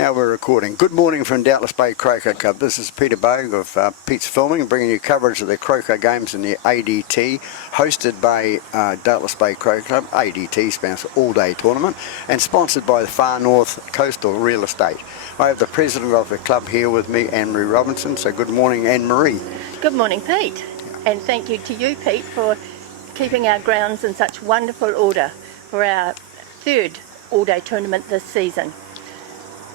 Now we're recording. Good morning from Doubtless Bay Croquet Club. This is Peter Bogue of Pete's Filming, bringing you coverage of the croquet games in the ADT, hosted by Doubtless Bay Croquet Club. ADT stands for All Day Tournament, and sponsored by the Far North Coastal Real Estate. I have the president of the club here with me, Anne-Marie Robinson. So good morning, Anne-Marie. Good morning, Pete. And thank you to you, Pete, for keeping our grounds in such wonderful order for our third all-day tournament this season.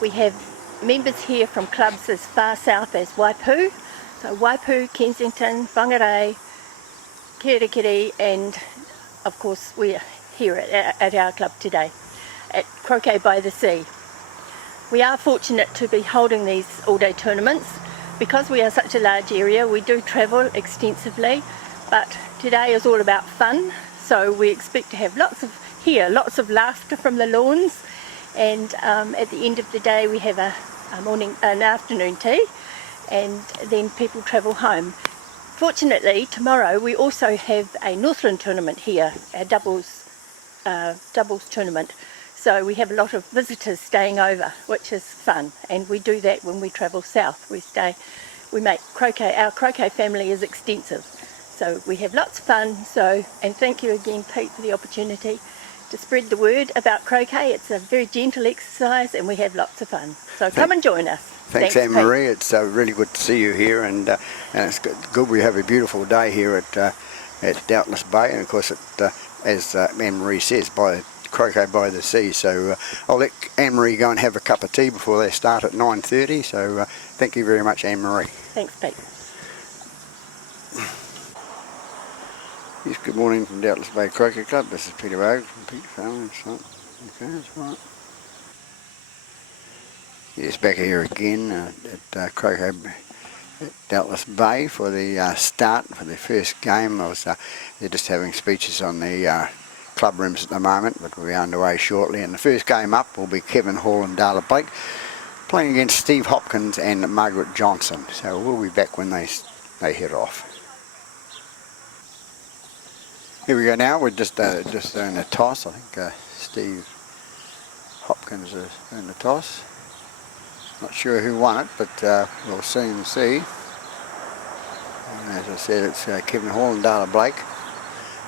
We have members here from clubs as far south as Waipu, so Waipu, Kensington, Whangarei, Kirikiri, and of course we're here at our club today at Croquet by the Sea. We are fortunate to be holding these all-day tournaments. Because we are such a large area, we do travel extensively, but today is all about fun, so we expect to have lots of laughter from the lawns. And at the end of the day we have an afternoon tea, and then people travel home. Fortunately, tomorrow we also have a Northland tournament here, a doubles tournament. So we have a lot of visitors staying over, which is fun, and we do that when we travel south. We make croquet. Our croquet family is extensive, so we have lots of fun. And thank you again, Pete, for the opportunity to spread the word about croquet. It's a very gentle exercise and we have lots of fun. So come and join us. Thanks Anne-Marie. It's really good to see you here, and it's good we have a beautiful day here at Doubtless Bay, and of course as Anne-Marie says, by Croquet by the Sea. So I'll let Anne-Marie go and have a cup of tea before they start at 9:30. So thank you very much, Anne-Marie. Thanks, Pete. Yes, good morning from Doubtless Bay Croquet Club. This is Peter Bogue from Pete's Filming. Okay, that's right. Yes, back here again at Croquet at Doubtless Bay for the start for the first game. They're just having speeches on the club rooms at the moment, but we'll be underway shortly. And the first game up will be Kevin Hall and Darla Blake playing against Steve Hopkins and Margaret Johnson. So we'll be back when they head off. Here we go now. We're just doing a toss. I think Steve Hopkins is in the toss. Not sure who won it, but we'll soon see. And as I said, it's Kevin Hall and Darla Blake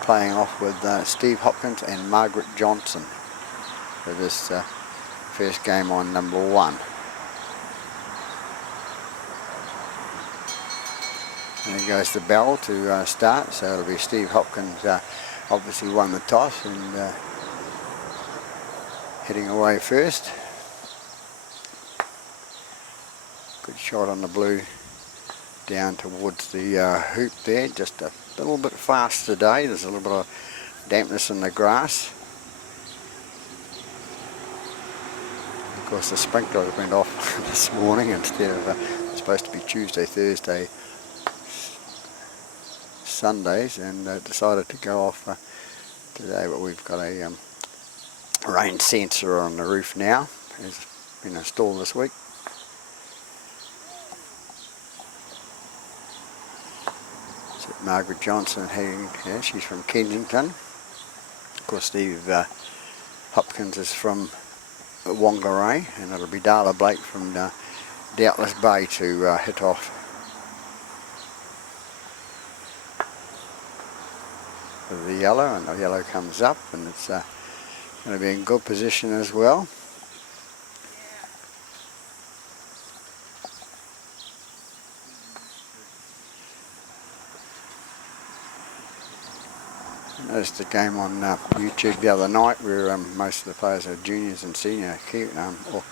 playing off with Steve Hopkins and Margaret Johnson for this first game on number 1. There goes the bell to start, so it'll be Steve Hopkins obviously won the toss and heading away first. Good shot on the blue down towards the hoop there, just a little bit fast today. There's a little bit of dampness in the grass. Of course the sprinklers went off this morning instead of supposed to be Tuesday, Thursday, Sundays, and decided to go off today, but we've got a rain sensor on the roof now. It's been installed this week. So Margaret Johnson heading here, she's from Kensington. Of course Steve Hopkins is from Whangarei, and it'll be Darla Blake from Doubtless Bay to hit off with the yellow, and the yellow comes up, and it's going to be in good position as well. I noticed the game on YouTube the other night where most of the players are juniors and senior or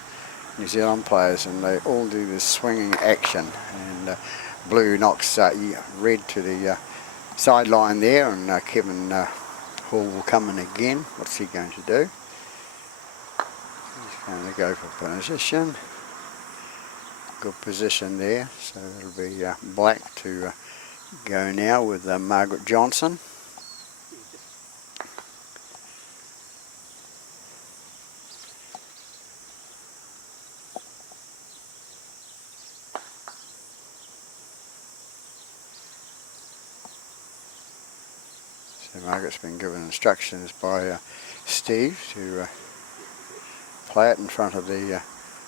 New Zealand players, and they all do this swinging action, and blue knocks red to the sideline there, and Kevin Hall will come in again. What's he going to do? He's going to go for position. Good position there, so it'll be black to go now with Margaret Johnson. So Margaret's been given instructions by Steve to play it in front of the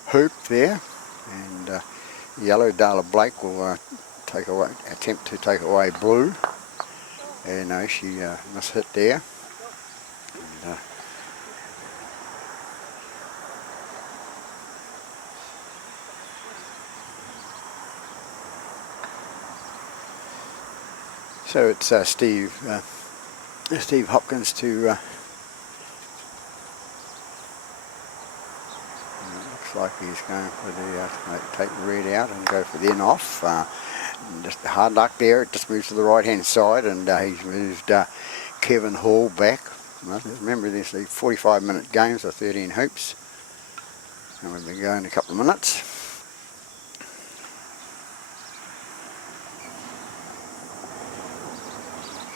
hoop there, and yellow Darla Blake will attempt to take away blue. And no, she must hit there. And, so it's Steve Hopkins to looks like he's going for the take the red out and go for the in off. And just hard luck there. It just moves to the right hand side, and he's moved Kevin Hall back. Well, remember, there's the 45-minute games of 13 hoops, and we've been going a couple of minutes.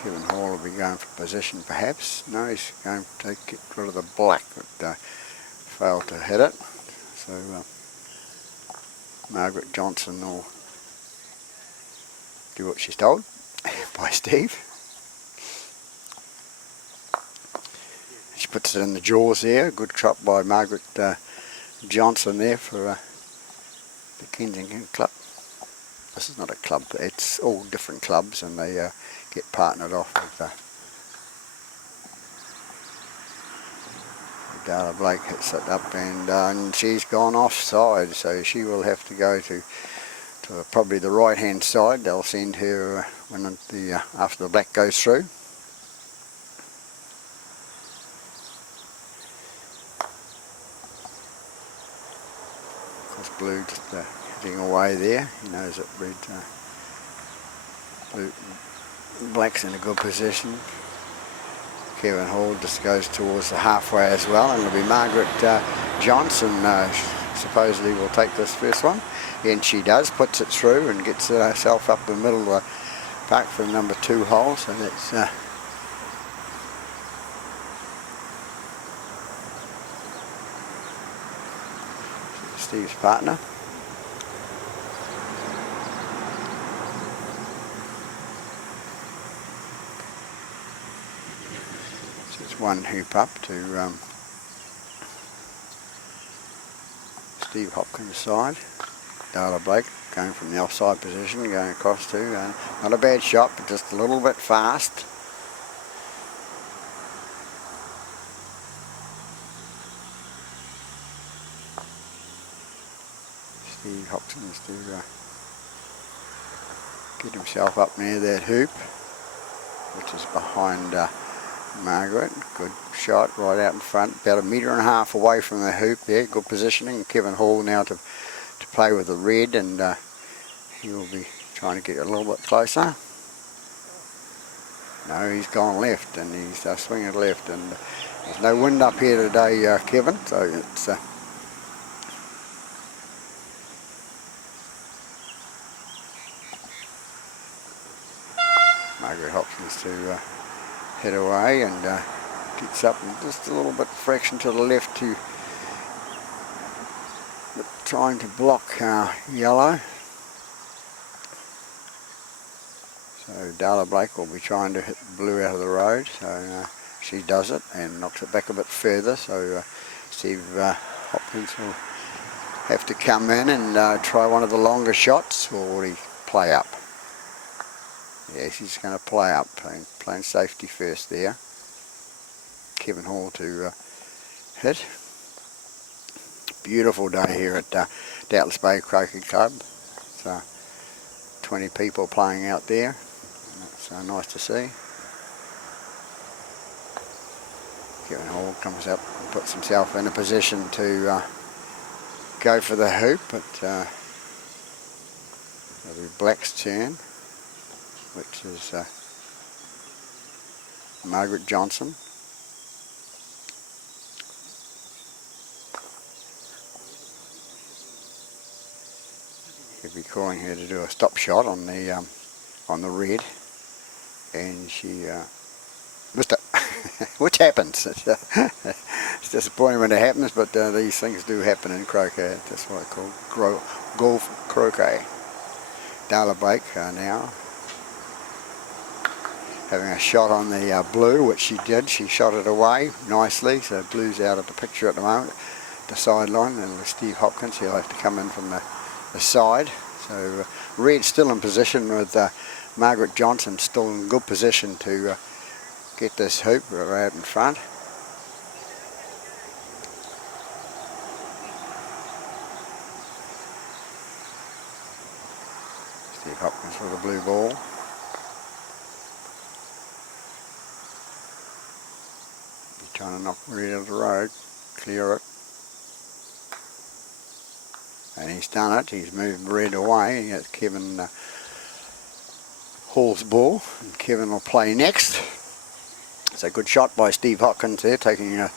Kevin Hall will be going for position perhaps. No, he's going to get rid of the black, but failed to hit it. So Margaret Johnson will do what she's told by Steve. She puts it in the jaws there. Good trot by Margaret Johnson there for the Kensington Club. This is not a club, it's all different clubs, and they get partnered off with Darla Blake hits it up, and she's gone offside, so she will have to go to probably the right hand side. They'll send her when after the black goes through. Of course, blue just hitting away there. He knows that black's in a good position. Kevin Hall just goes towards the halfway as well, and it'll be Margaret Johnson supposedly will take this first one, and she does, puts it through and gets herself up the middle of the park for the number 2 hole. So that's Steve's partner. So it's one hoop up to Steve Hopkins' side. Darla Blake going from the offside position, going across to, not a bad shot, but just a little bit fast. Steve Hopkins to get himself up near that hoop, which is behind Margaret. Good shot right out in front, about 1.5 meters away from the hoop there. Good positioning. Kevin Hall now to play with the red, and he will be trying to get a little bit closer. No, he's gone left, and he's swinging left, and there's no wind up here today, Kevin, so it's Margaret Hopkins to head away, and gets up and just a little bit fraction to the left to trying to block yellow. So Darla Blake will be trying to hit blue out of the road, so she does it and knocks it back a bit further, so Steve Hopkins will have to come in and try one of the longer shots, or will he play up? Yes, he's going to play up, playing safety first there. Kevin Hall to hit. Beautiful day here at Doubtless Bay Croquet Club. It's 20 people playing out there. It's nice to see. Kevin Hall comes up and puts himself in a position to go for the hoop, but it'll be Black's turn, which is Margaret Johnson. He'll be calling her to do a stop shot on the red, and she missed it, which happens. It's disappointing when it happens, but these things do happen in croquet. That's what I call golf croquet. Darla Blake now having a shot on the blue, which she did. She shot it away nicely, so blue's out of the picture at the moment. the sideline, and with Steve Hopkins he'll have to come in from the side. So Red's still in position with Margaret Johnson still in good position to get this hoop right out in front. Steve Hopkins with a blue ball. He's trying to knock Red out of the road, clear it. And he's done it. He's moved Red away. He has Kevin Hall's ball, and Kevin will play next. It's a good shot by Steve Hopkins there, taking the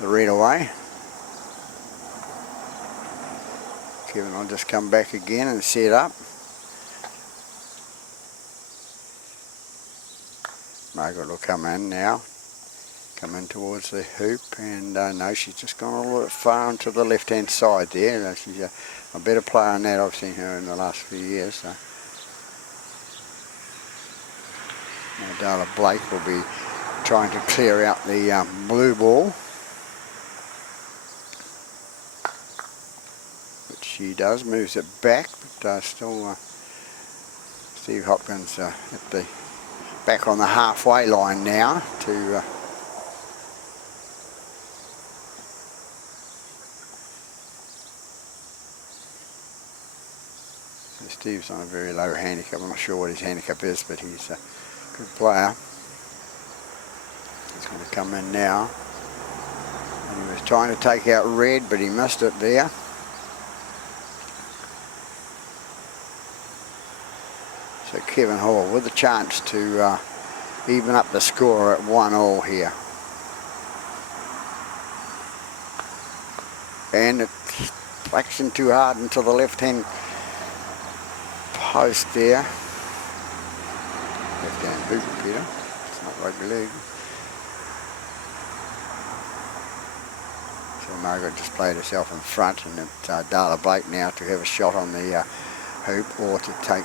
Red away. Kevin will just come back again and set up. Margaret will come in now, come in towards the hoop, and no, she's just gone a little bit far onto the left hand side there. She's a better player than that. I've seen her in the last few years. So. Now Darla Blake will be trying to clear out the blue ball, which she does, moves it back, but still Steve Hopkins at the back on the halfway line now to so Steve's on a very low handicap. I'm not sure what his handicap is, but he's a good player. He's going to come in now, and he was trying to take out Red, but he missed it there. So Kevin Hall with a chance to even up the score at 1-1 here. And it's flexing too hard into the left hand post there. Left hand hoop, Peter. It's not rugby league. So Margaret just played herself in front, and it's Darla Blake now to have a shot on the hoop or to take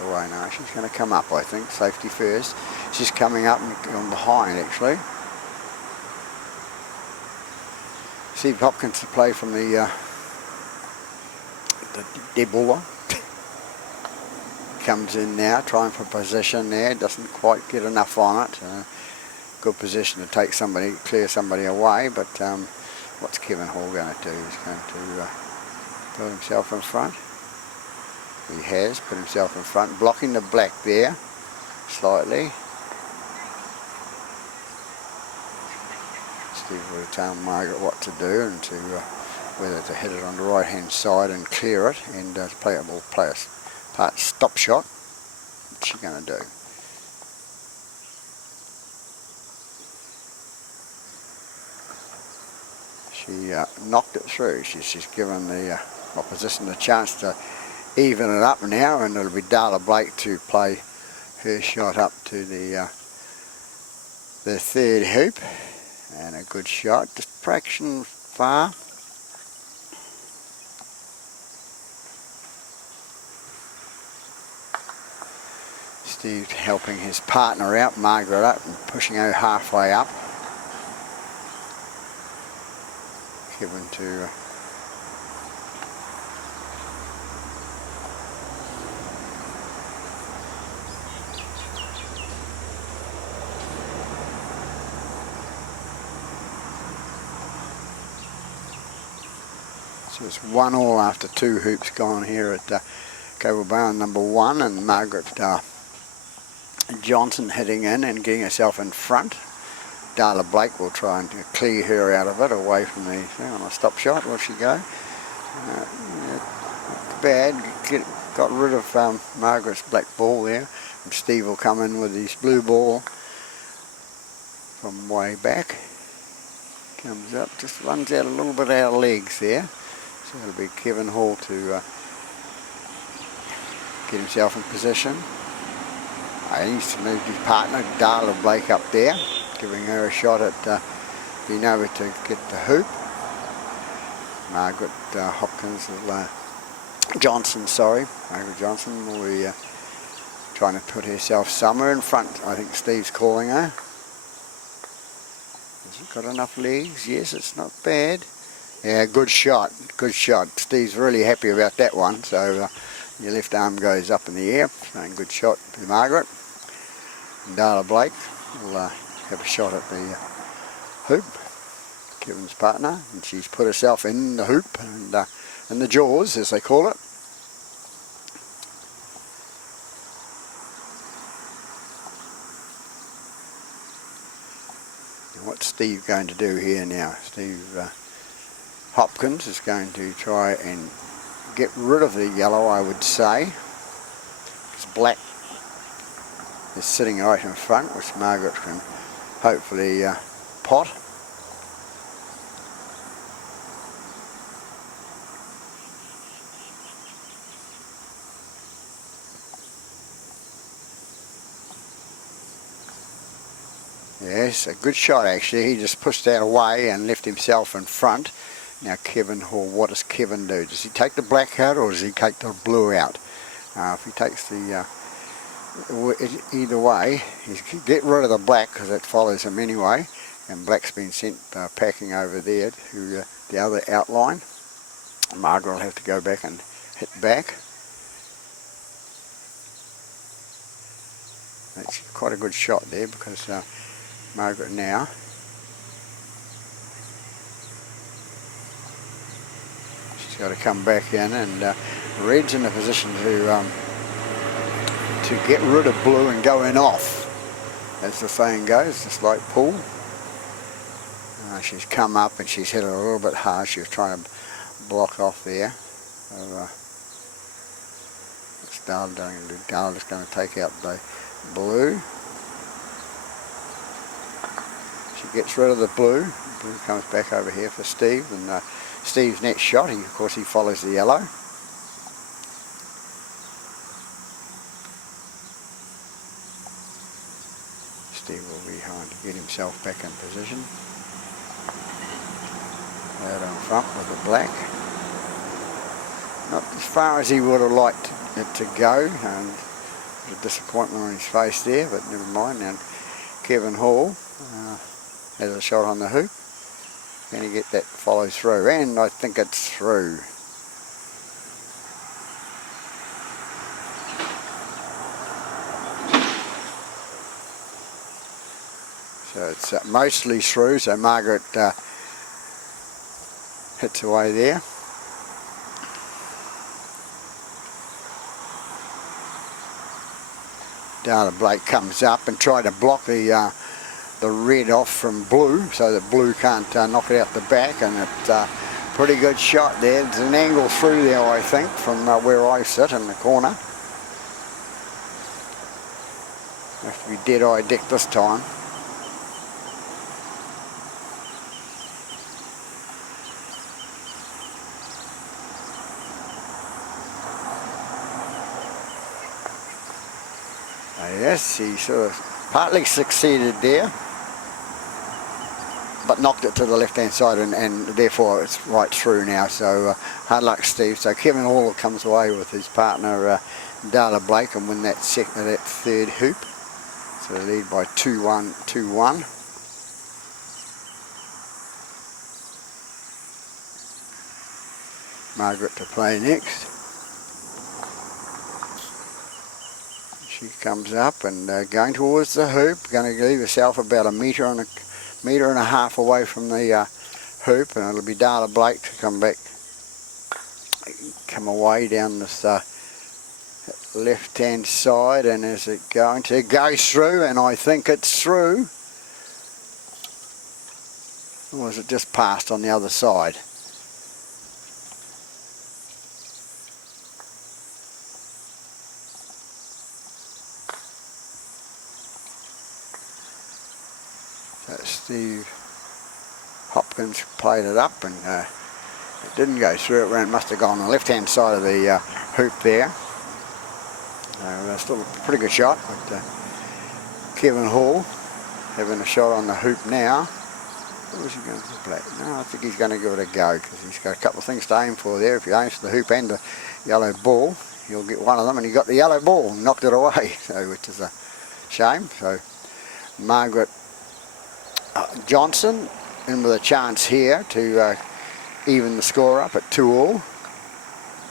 away. Now she's going to come up, I think, safety first. She's coming up and on behind actually. Steve Hopkins to play from the dead ball. Comes in now, trying for position there, doesn't quite get enough on it. Good position to take somebody, clear somebody away, but what's Kevin Hall going to do? He's going to put himself in front. He has put himself in front, blocking the black there slightly. Steve will tell Margaret what to do and to whether to hit it on the right hand side and clear it, and play a part stop shot. What's she going to do? She knocked it through. She's given the opposition a chance to even it up now, and it'll be Darla Blake to play her shot up to the third hoop, and a good shot, just a fraction far. Steve helping his partner out, Margaret, up and pushing her halfway up. Kevin to so it's 1-1 after 2 hoops gone here at Cable Bound number 1, and Margaret Johnson heading in and getting herself in front. Darla Blake will try and clear her out of it, away from the thing on a stop shot. Will she go? Bad. Got rid of Margaret's black ball there, and Steve will come in with his blue ball from way back. Comes up, just runs out a little bit out of legs there. So it'll be Kevin Hall to get himself in position. He needs to move his partner, Darla Blake, up there, giving her a shot at being able to get the hoop. Margaret Hopkins will, Margaret Johnson will be trying to put herself somewhere in front. I think Steve's calling her. Has it got enough legs? Yes, it's not bad. Yeah, good shot, good shot. Steve's really happy about that one, so your left arm goes up in the air, saying good shot to Margaret. And Darla Blake will have a shot at the hoop, Kevin's partner, and she's put herself in the hoop, and in the jaws, as they call it. And what's Steve going to do here now? Steve Hopkins is going to try and get rid of the yellow, I would say. Because black is sitting right in front, which Margaret can hopefully pot. Yes, a good shot actually. He just pushed that away and left himself in front. Now Kevin Hall, what does Kevin do? Does he take the black out or does he take the blue out? If he takes the, either way, he can get rid of the black because it follows him anyway. And black's been sent packing over there to the other outline. Margaret will have to go back and hit back. That's quite a good shot there because Margaret now she's got to come back in, and Red's in a position to get rid of blue and go in off, as the saying goes, just like Paul. She's come up and she's hit it a little bit hard. She was trying to block off there. So, what's Darla going to do? Darla's going to take out the blue. She gets rid of the blue. Blue comes back over here for Steve, and Steve's next shot, of course, he follows the yellow. Steve will be trying to get himself back in position. Out in front with the black. Not as far as he would have liked it to go, and there's a disappointment on his face there, but never mind. And Kevin Hall has a shot on the hoop. Can he get that follow through? And I think it's through. So it's mostly through, so Margaret hits away there. Darla Blake comes up and tried to block the red off from blue, so that blue can't knock it out the back, and it's a pretty good shot there. There's an angle through there, I think, from where I sit in the corner. Have to be dead-eye dick this time. Yes, he sort of partly succeeded there, but knocked it to the left hand side, and therefore it's right through now, so hard luck Steve. So Kevin Hall comes away with his partner Darla Blake and win that third hoop, so they lead by 2-1, 2-1. Margaret to play next. She comes up and going towards the hoop, going to leave herself about a metre and a half away from the hoop, and it'll be Darla Blake to come away down this left hand side. And is it going to go through? And I think it's through. Or was it just passed on the other side? Steve Hopkins played it up, and it didn't go through. It must have gone on the left hand side of the hoop there. Still a pretty good shot, but Kevin Hall having a shot on the hoop now. What was he going to play? No, I think he's going to give it a go, because he's got a couple of things to aim for there. If he aims for the hoop and the yellow ball, he'll get one of them, and he got the yellow ball and knocked it away, so which is a shame. So Margaret Johnson in with a chance here to even the score up at 2-all.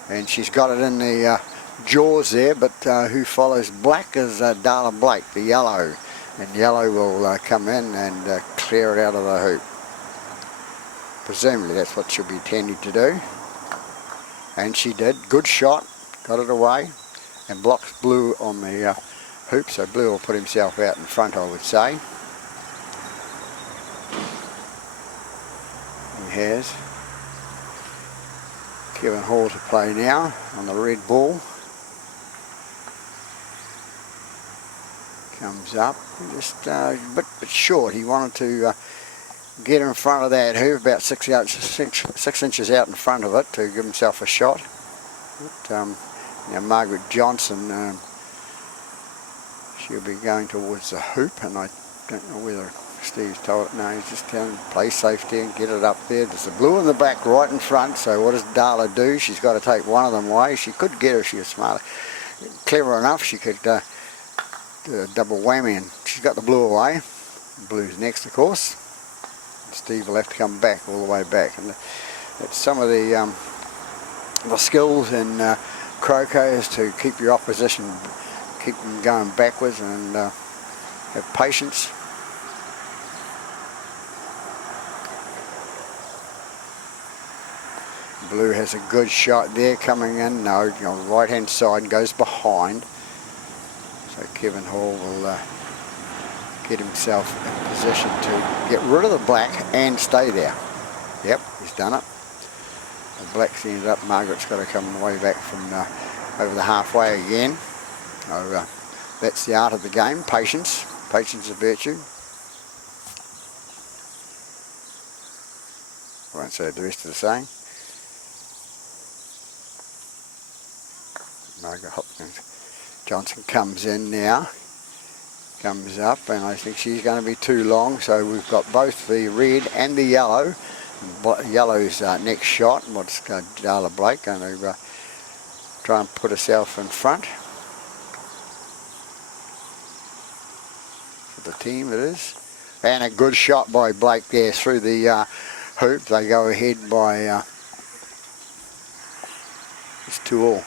And she's got it in the jaws there, but who follows black is Darla Blake, the yellow. And yellow will come in and clear it out of the hoop. Presumably that's what she'll be intending to do. And she did. Good shot. Got it away. And blocks blue on the hoop, so blue will put himself out in front, I would say. He has. Kevin Hall to play now on the red ball. Comes up, just a bit short. He wanted to get in front of that hoop, about 6 inches out in front of it to give himself a shot. But, now Margaret Johnson, she'll be going towards the hoop, and I don't know whether Steve's told it. No, he's just telling him to play safety and get it up there. There's the blue in the back right in front, so what does Darla do? She's got to take one of them away. She could get her if she was smarter. Clever enough, she could do a double whammy, and she's got the blue away. Blue's next, of course. Steve will have to come back, all the way back. And that's some of the skills in croquet, is to keep your opposition, keep them going backwards, and have patience. Blue has a good shot there coming in. No, on the right hand side, goes behind. So Kevin Hall will get himself in position to get rid of the black and stay there. Yep, he's done it. The black's ended up. Margaret's got to come the way back from over the halfway again. So that's the art of the game. Patience. Patience is a virtue. I won't say the rest of the saying. Margaret Hopkins Johnson comes in now. Comes up, and I think she's going to be too long, so we've got both the red and the yellow. Yellow's next shot, and what's Darla Blake going to try and put herself in front for the team, it is. And a good shot by Blake there through the hoop. They go ahead by it's 2-all.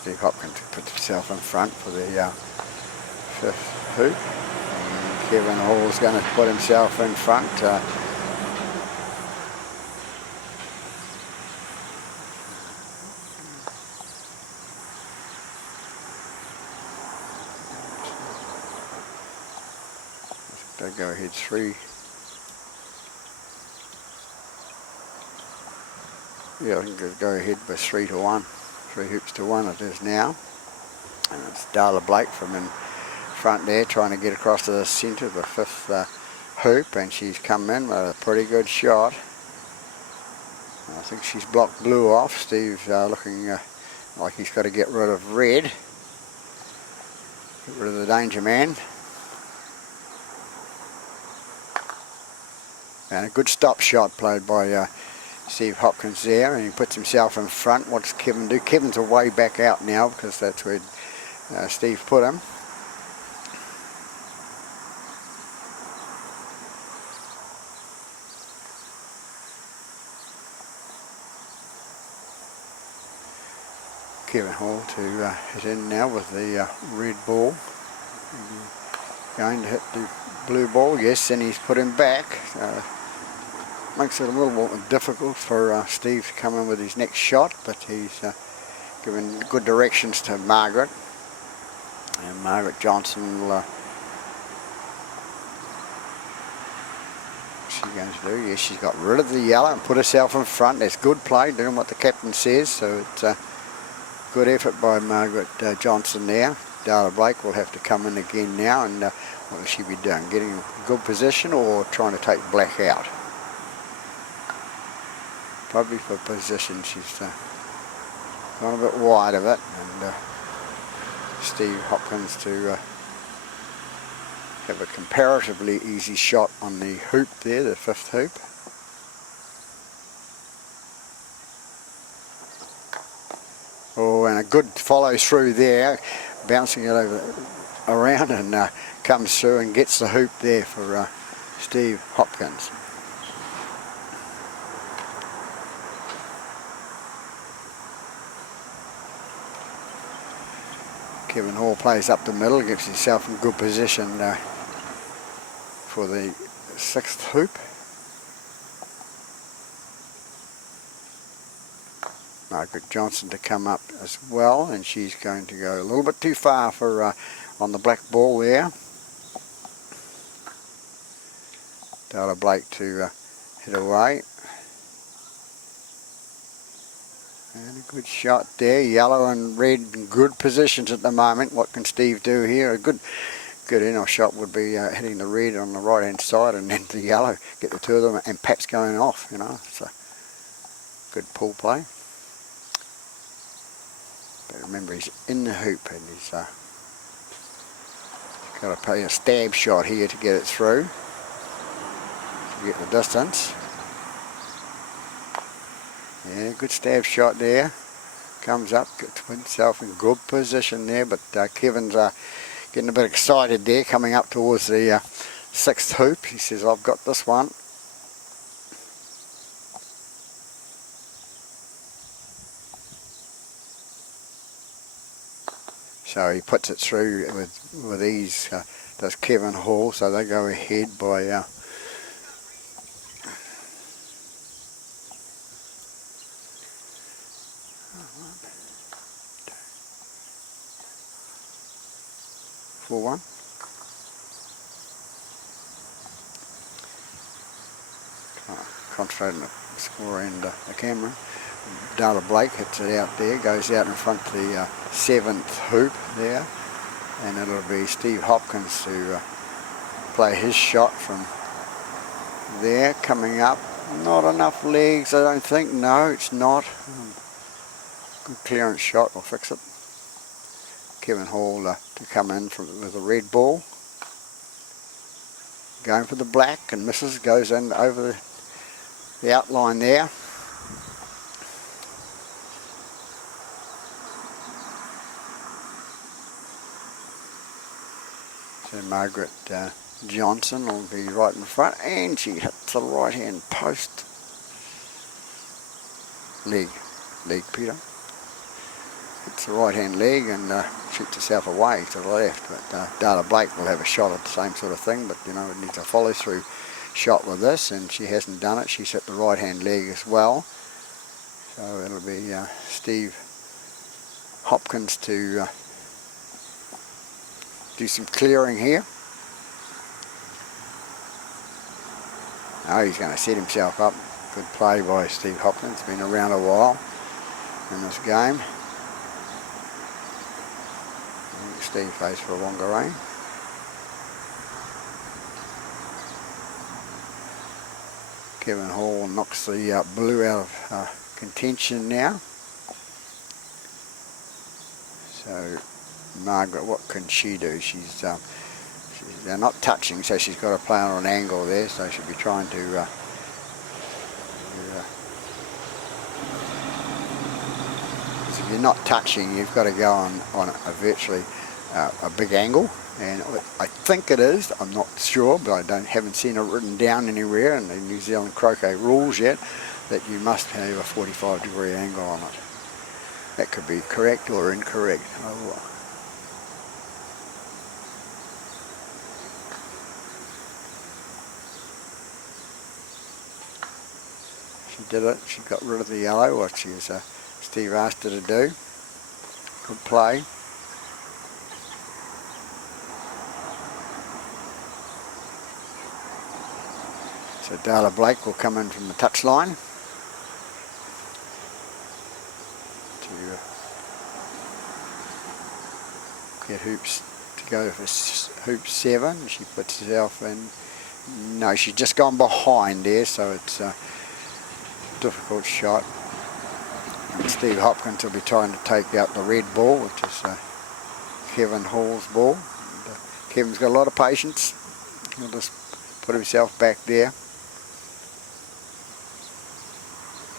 Steve Hopkins puts himself in front for the 5th hoop. And Kevin Hall's going to put himself in front. They go ahead 3. Yeah, I think go ahead by 3-1. 3 hoops to 1 it is now. And it's Darla Blake from in front there, trying to get across to the centre of the 5th hoop, and she's come in with a pretty good shot. I think she's blocked blue off. Steve's looking like he's got to get rid of red. Get rid of the danger man. And a good stop shot played by Steve Hopkins there, and he puts himself in front. What does Kevin do? Kevin's away back out now, because that's where Steve put him. Kevin Hall to hit in now with the red ball. Going to hit the blue ball, yes, and he's put him back. Makes it a little more difficult for Steve to come in with his next shot, but he's given good directions to Margaret. And Margaret Johnson will, what's she going to do? Yes, she's got rid of the yellow and put herself in front. That's good play, doing what the captain says, so it's a good effort by Margaret Johnson there. Darla Blake will have to come in again now, and what will she be doing? Getting a good position or trying to take black out? Probably for position. She's gone a bit wide of it, and Steve Hopkins to have a comparatively easy shot on the hoop there, the 5th hoop. ball, and a good follow through there, bouncing it around and comes through and gets the hoop there for Steve Hopkins. Kevin Hall plays up the middle, gets himself in good position for the 6th hoop. Margaret Johnson to come up as well, and she's going to go a little bit too far for on the black ball there. Dara Blake to hit away. And a good shot there. Yellow and red in good positions at the moment. What can Steve do here? A good in-off shot would be hitting the red on the right hand side, and then the yellow, get the two of them, and Pat's going off, you know. So good pull play. But remember, he's in the hoop, and he's got to play a stab shot here to get it through, to get the distance. Yeah, good stab shot there. Comes up, gets himself in good position there, but Kevin's getting a bit excited there, coming up towards the 6th hoop. He says, I've got this one. So he puts it through with ease, does Kevin Hall, so they go ahead by 4-1. Concentrating the score and the camera. Dara Blake hits it out there, goes out in front of the 7th hoop there, and it'll be Steve Hopkins to play his shot from there, coming up. Not enough legs, I don't think. No, it's not. Good clearance shot, will fix it. Kevin Hall to come in with a red ball. Going for the black and misses, goes in over the outline there. So Margaret Johnson will be right in front, and she hits the right hand post. Leg, Peter. Hits the right hand leg and shoots herself away to the left, but Dara Blake will have a shot at the same sort of thing, but you know, it needs a follow through shot with this, and she hasn't done it. She's hit the right hand leg as well, so it'll be Steve Hopkins to do some clearing here. Oh, he's going to set himself up. Good play by Steve Hopkins, been around a while in this game. Steve plays for Whangarei. Kevin Hall knocks the blue out of contention now. So Margaret, what can she do? They're not touching, so she's got to play on an angle there, so she'll be trying to so if you're not touching, you've got to go on a virtually a big angle, and I think it is, I'm not sure, but I haven't seen it written down anywhere in the New Zealand croquet rules yet, that you must have a 45-degree angle on it. That could be correct or incorrect. She did it, she got rid of the yellow, what Steve asked her to do. Good play. So Dara Blake will come in from the touchline to get hoops to go for hoop 7. She puts herself in. No, she's just gone behind there, so it's a difficult shot. And Steve Hopkins will be trying to take out the red ball, which is Kevin Hall's ball. And, Kevin's got a lot of patience. He'll just put himself back there.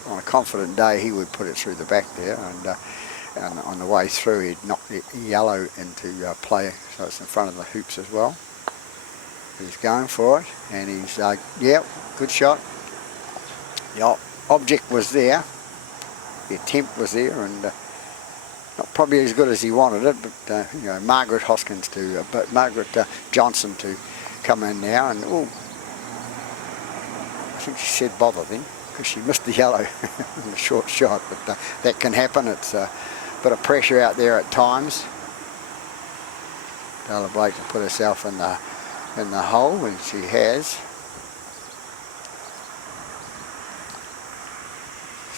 On a confident day, he would put it through the back there, and on the way through he'd knocked the yellow into play, so it's in front of the hoops as well. He's going for it, and he's, yeah, good shot. The object was there, the attempt was there, and not probably as good as he wanted it, but you know, Margaret Johnson to come in now, and oh, I think she said bother then, because she missed the yellow in the short shot, but that can happen. It's a bit of pressure out there at times. Darla Blake to put herself in the hole, and she has.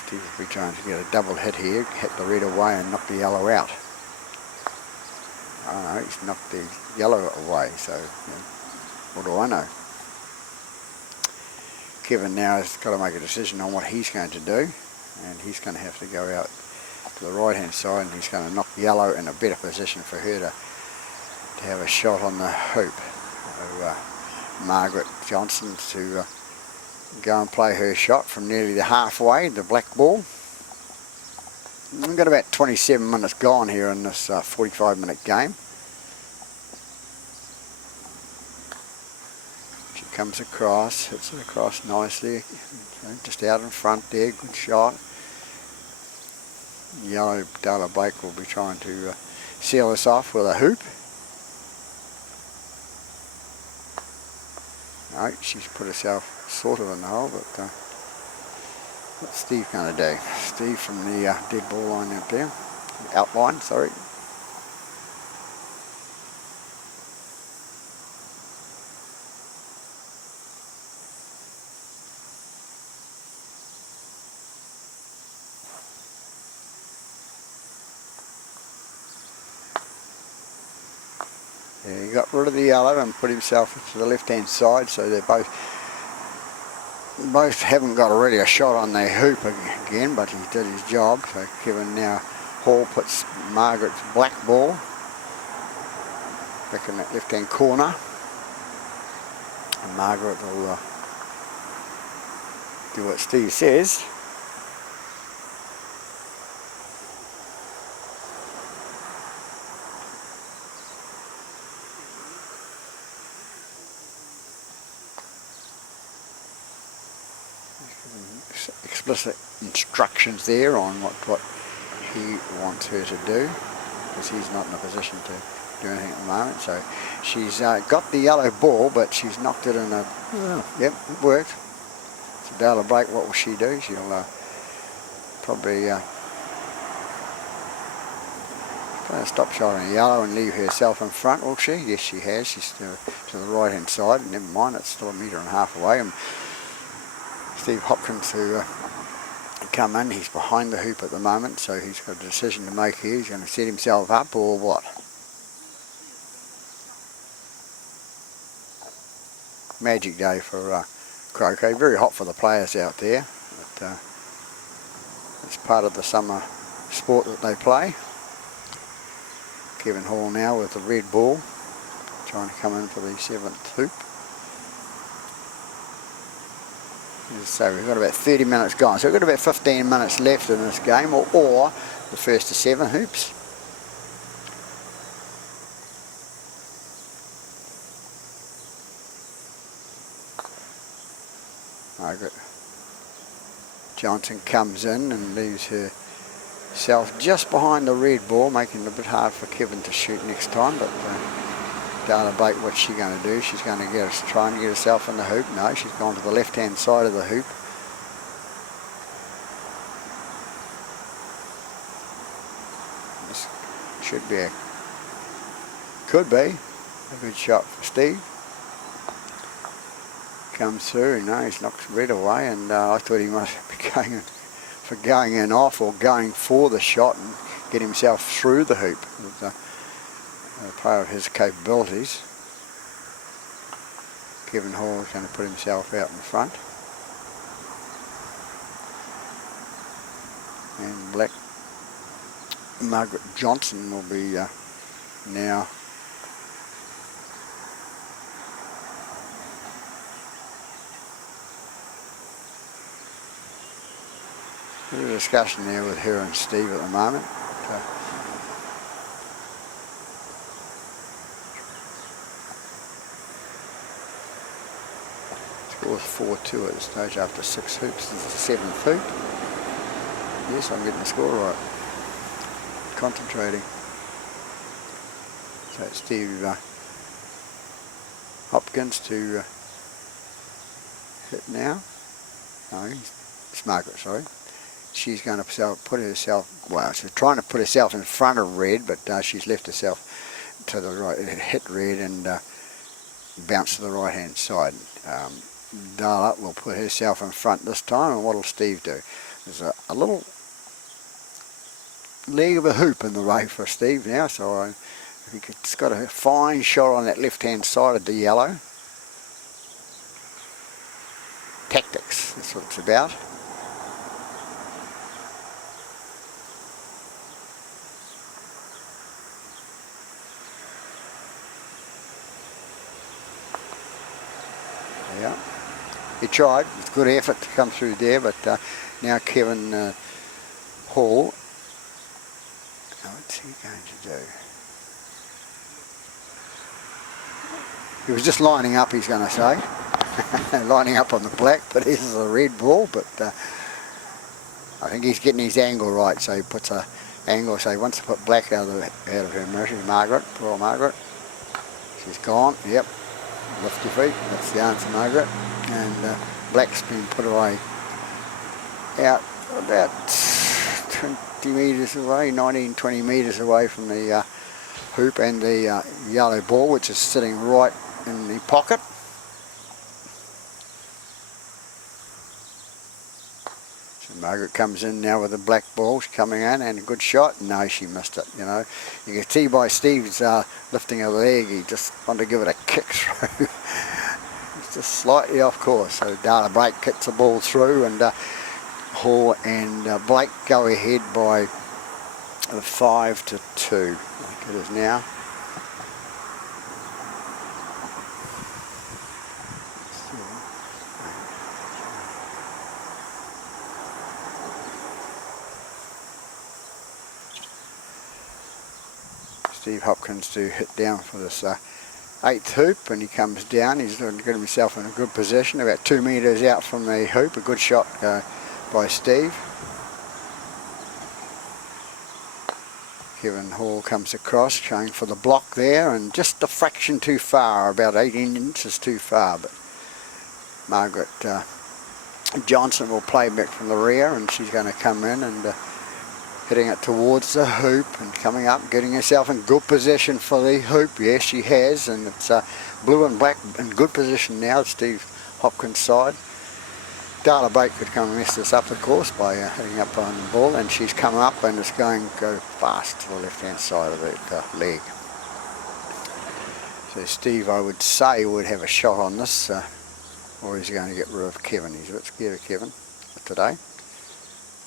Steve will be trying to get a double hit here, hit the red away and knock the yellow out. Oh no, he's knocked the yellow away, so you know, what do I know? Kevin now has got to make a decision on what he's going to do, and he's going to have to go out to the right hand side, and he's going to knock the yellow in a better position for her to have a shot on the hoop. So, Margaret Johnson to go and play her shot from nearly the halfway, the black ball. We've got about 27 minutes gone here in this 45-minute game. She comes across, hits it across nicely, just out in front there, good shot. Yellow Darla Blake will be trying to seal this off with a hoop. No, she's put herself sort of in the hole, but what's Steve going to do? Steve from the dead ball line out there, outline, sorry. Yeah, he got rid of the yellow and put himself to the left-hand side, so they're both haven't got already a shot on their hoop again, but he did his job. So Kevin now, Hall puts Margaret's black ball back in that left-hand corner, and Margaret will do what Steve says. Explicit instructions there on what he wants her to do, because he's not in a position to do anything at the moment. So she's got the yellow ball, but she's knocked it in a, yep, it worked. So Darla Blake, what will she do? She'll probably stop shotting the yellow and leave herself in front, will she? Yes, she has. She's to the right hand side, never mind, it's still 1.5 meters away. And Steve Hopkins to come in, he's behind the hoop at the moment, so he's got a decision to make here. He's going to set himself up or what? Magic day for croquet, very hot for the players out there, but it's part of the summer sport that they play. Kevin Hall now with the red ball, trying to come in for the 7th hoop. So we've got about 30 minutes gone. So we've got about 15 minutes left in this game, or the first to 7 hoops. Margaret Johnson comes in and leaves herself just behind the red ball, making it a bit hard for Kevin to shoot next time, but Darla Blake, what's she going to do? She's going to try and get herself in the hoop. No, she's gone to the left-hand side of the hoop. This should be could be a good shot for Steve. Comes through, no, he's knocked red away, and I thought he must be going in off or going for the shot and get himself through the hoop. A player of his capabilities. Kevin Hall is going to put himself out in front. And black Margaret Johnson will be now a discussion there with her and Steve at the moment. Scores 4-2 at this stage after 6 hoops. This is the 7th hoop. Yes, I'm getting the score right. Concentrating. So it's Steve Hopkins to hit now. No, it's Margaret, sorry. She's going to put herself, well, she's trying to put herself in front of red, but she's left herself to the right, hit red and bounce to the right hand side. Darla will put herself in front this time, and what will Steve do? There's a little leg of a hoop in the way for Steve now, so he's got a fine shot on that left hand side of the yellow. Tactics, that's what it's about. Yeah, he tried. It's a good effort to come through there, but now Kevin Hall, what's he going to do? He was just lining up, he's going to say. Lining up on the black, but this is a red ball, but I think he's getting his angle right, so he puts a angle, so he wants to put black out of her mercy. Margaret, poor Margaret. She's gone, yep. Lift your feet, that's the answer, Margaret. And black's been put away out about 20 metres away, 19-20 metres away from the hoop and the yellow ball, which is sitting right in the pocket. So Margaret comes in now with the black ball. She's coming in and a good shot. No, she missed it, you know. You can see by Steve's lifting her leg, he just wanted to give it a kick through. It's just slightly off course. So Data Blake kicks the ball through, and Hall and Blake go ahead by 5-2, I think it is now. Steve Hopkins to hit down for this 8th hoop, and he comes down. He's getting himself in a good position, about 2 metres out from the hoop. A good shot by Steve. Kevin Hall comes across, going for the block there, and just a fraction too far, about 18 inches too far. But Margaret Johnson will play back from the rear, and she's going to come in and hitting it towards the hoop and coming up, getting herself in good position for the hoop. Yes, she has, and it's blue and black in good position now, Steve Hopkins' side. Darla Bate could come and mess this up, of course, by hitting up on the ball, and she's come up and is going to go fast to the left-hand side of the leg. So Steve, I would say, would have a shot on this, or he's going to get rid of Kevin. He's a bit scared of Kevin today.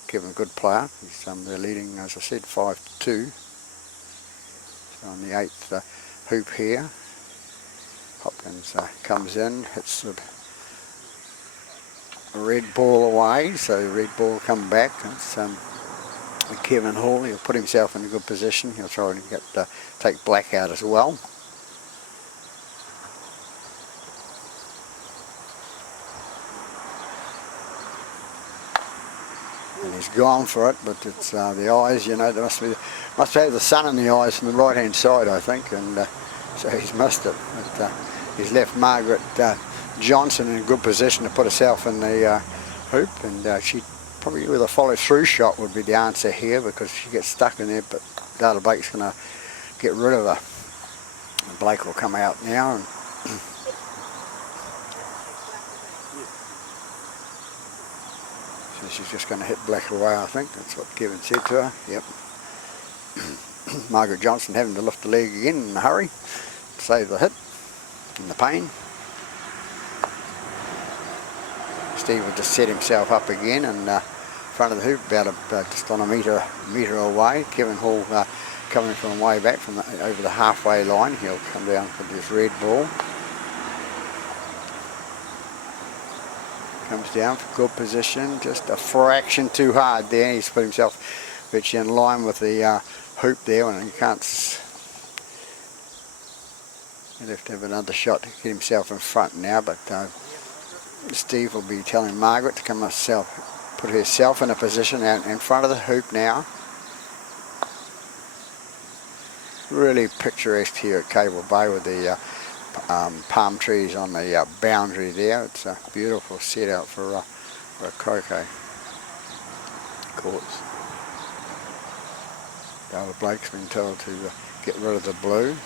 Kevin, a good player. He's they're leading, as I said, 5-2. So on the 8th hoop here, Hopkins comes in, hits the red ball away, so the red ball will come back. It's Kevin Hall. He'll put himself in a good position. He'll try and take black out as well. And he's gone for it, but it's the eyes, you know, there must have the sun in the eyes from the right hand side, I think, and so he's missed it. But he's left Margaret Johnson in a good position to put herself in the hoop, and she probably with a follow through shot would be the answer here, because she gets stuck in there, but Data Blake's going to get rid of her. And Blake will come out now, and so she's just going to hit black away, I think. That's what Kevin said to her. Yep. Margaret Johnson having to lift the leg again in a hurry to save the hit and the pain. Steve will just set himself up again in front of the hoop, about just on a metre away. Kevin Hall coming from way back from over the halfway line. He'll come down for this red ball. Comes down for good position, just a fraction too hard there. He's put himself But you're in line with the hoop there, and you can't. He'll have to have another shot to get himself in front now, but Steve will be telling Margaret to put herself in a position out in front of the hoop now. Really picturesque here at Cable Bay with the palm trees on the boundary there. It's a beautiful set out for a croquet course. Darla Blake's been told to get rid of the blue, and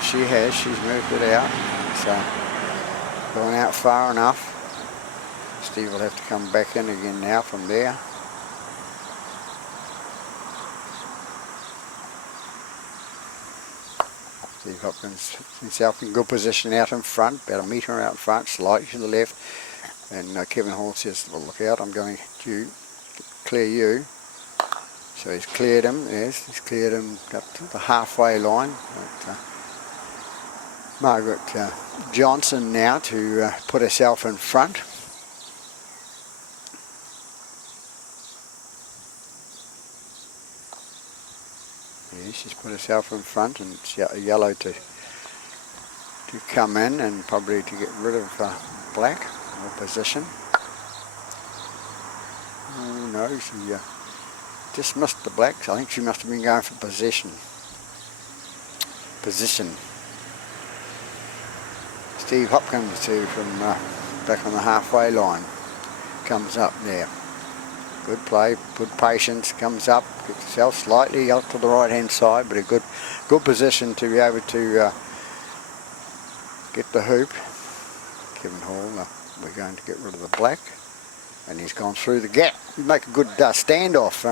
she has. She's moved it out. So going out far enough. Steve will have to come back in again now from there. Steve Hopkins himself in good position out in front, about a metre out in front, slightly to the left. And Kevin Hall says, well, look out, I'm going to clear you. So he's cleared him, yes, he's cleared him up to the halfway line. But, Margaret Johnson now to put herself in front. Yeah, she's put herself in front, and it's yellow to come in and probably to get rid of black or position. Oh no, she just missed the blacks. I think she must have been going for position. Steve Hopkins from back on the halfway line comes up there. Good play, good patience, comes up, gets herself slightly out to the right hand side, but a good position to be able to get the hoop. Kevin Hall, we're going to get rid of the black, and he's gone through the gap. You make a good standoff,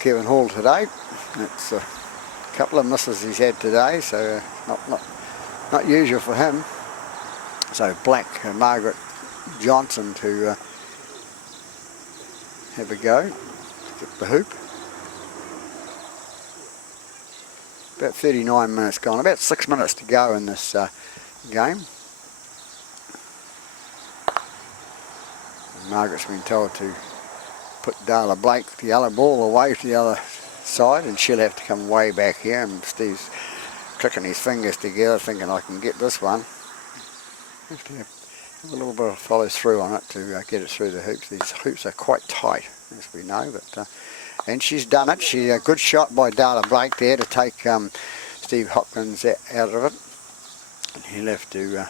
Kevin Hall today. It's a couple of misses he's had today, so not usual for him. So black, Margaret Johnson to have a go, get the hoop. About 39 minutes gone, about 6 minutes to go in this game. And Margaret's been told to put Darla Blake, the yellow ball, away to the other side, and she'll have to come way back here, and Steve's clicking his fingers together thinking I can get this one. Have to have a little bit of follow through on it to get it through the hoops. These hoops are quite tight, as we know, but and she's done it. She's a good shot by Darla Blake there to take Steve Hopkins out of it. And he'll have to,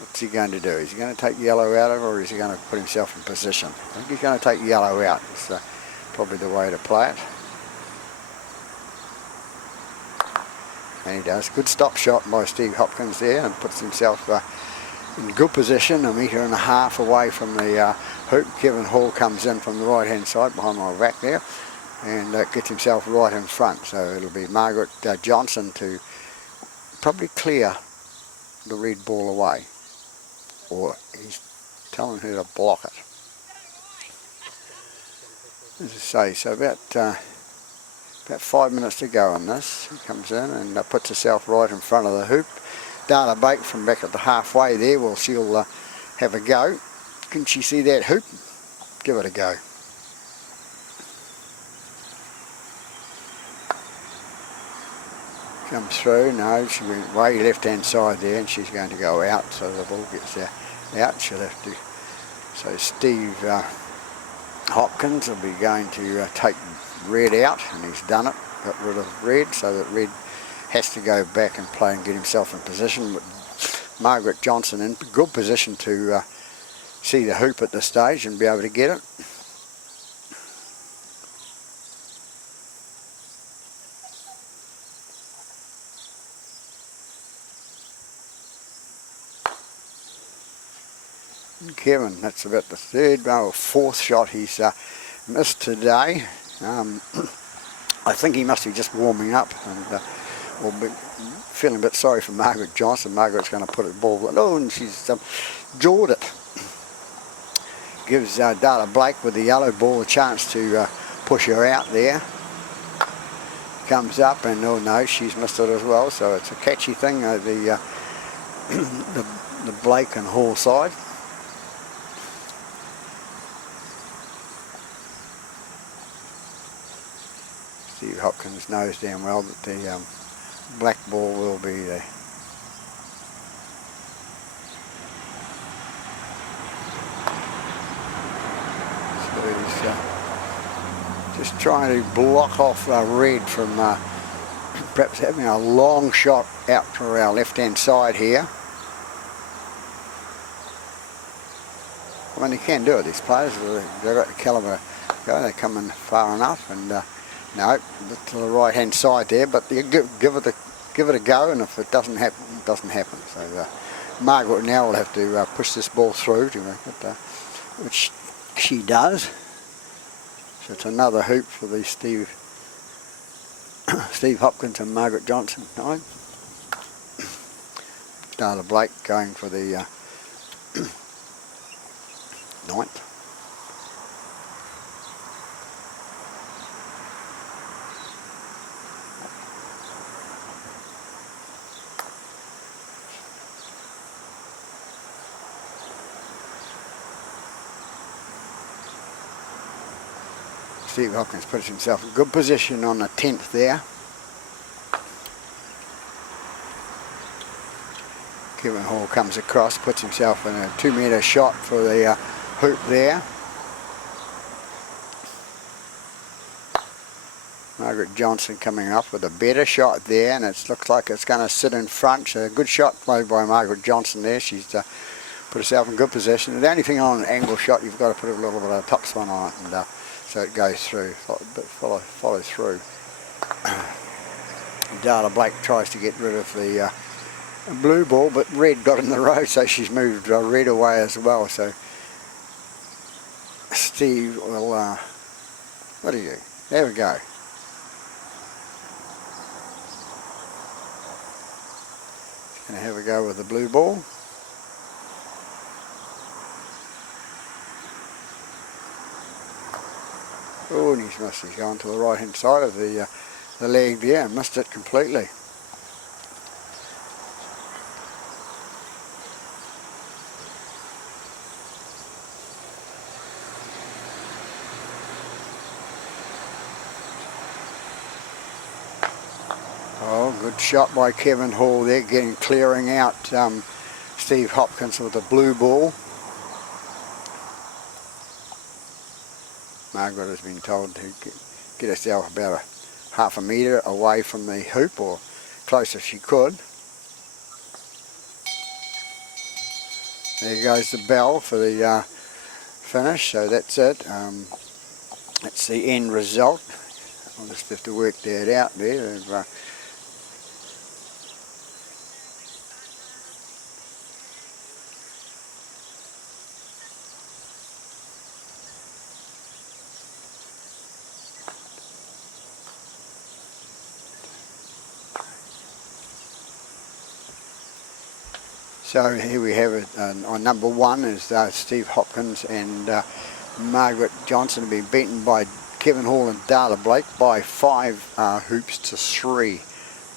what's he going to do? Is he going to take yellow out of it, or is he going to put himself in position? I think he's going to take yellow out. It's probably the way to play it. And he does. Good stop shot by Steve Hopkins there, and puts himself in good position, a metre and a half away from the hoop. Kevin Hall comes in from the right hand side behind my back there, and gets himself right in front. So it'll be Margaret Johnson to probably clear the red ball away, or he's telling her to block it. As I say, so about 5 minutes to go on this. He comes in and puts herself right in front of the hoop. Darla Blake from back at the halfway there, well, she'll have a go. Can she see that hoop? Give it a go. Comes through, no, she went way left hand side there, and she's going to go out, so the ball gets out. She'll have to, so Steve Hopkins will be going to take red out, and he's done it, got rid of red, so that red has to go back and play and get himself in position. But Margaret Johnson in good position to see the hoop at this stage and be able to get it. And Kevin, that's about the third or fourth shot he's missed today. I think he must be just warming up, and or feeling a bit sorry for Margaret Johnson. Margaret's going to put the ball, and she's jawed it. Gives Darla Blake with the yellow ball a chance to push her out there. Comes up, and oh no, she's missed it as well. So it's a catchy thing, the Blake and Hall side. Steve Hopkins knows damn well that the black ball will be there. So he's just trying to block off red from perhaps having a long shot out for our left hand side here. I mean, he can do it, these players. They've got the calibre go, they're coming far enough, and no, to the right hand side there, but you give it a go, and if it doesn't happen, it doesn't happen. So Margaret now will have to push this ball through, which she does. So it's another hoop for the Steve Hopkins and Margaret Johnson side. Darla Blake going for the ninth. Steve Hopkins puts himself in good position on the 10th there. Kevin Hall comes across, puts himself in a 2-metre shot for the hoop there. Margaret Johnson coming up with a better shot there, and it looks like it's going to sit in front. So a good shot played by Margaret Johnson there. She's put herself in good position. The only thing on an angle shot, you've got to put a little bit of topspin on it, and so it goes through, follow through. Darla Blake tries to get rid of the blue ball, but red got in the road, so she's moved red away as well. So Steve will, what do you do? There we go. Going to have a go with the blue ball. Oh, and he's must have gone to the right hand side of the leg there and missed it completely. Oh, good shot by Kevin Hall there, clearing out Steve Hopkins with the blue ball. Margaret has been told to get herself about half a metre away from the hoop, or close as she could. There goes the bell for the finish, so that's it. That's the end result. I'll just have to work that out there. So here we have it. On number 1 is Steve Hopkins and Margaret Johnson have been beaten by Kevin Hall and Darla Blake by 5 hoops to 3.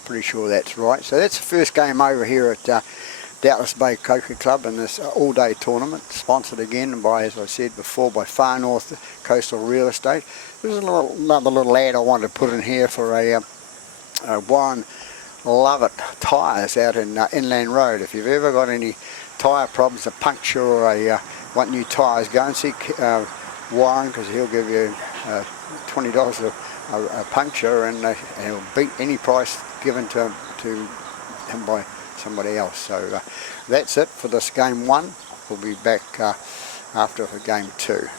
Pretty sure that's right. So that's the first game over here at Doubtless Bay CROQUET Club in this all-day tournament, sponsored again by, as I said before, by Far North Coastal Real Estate. There's another little ad I wanted to put in here for a Warren Lovett tyres out in Inland Road. If you've ever got any tyre problems, a puncture, or want new tyres, go and see Warren, because he'll give you $20 a puncture, and he'll beat any price given to him by somebody else. So that's it for this game 1. We'll be back after for game 2.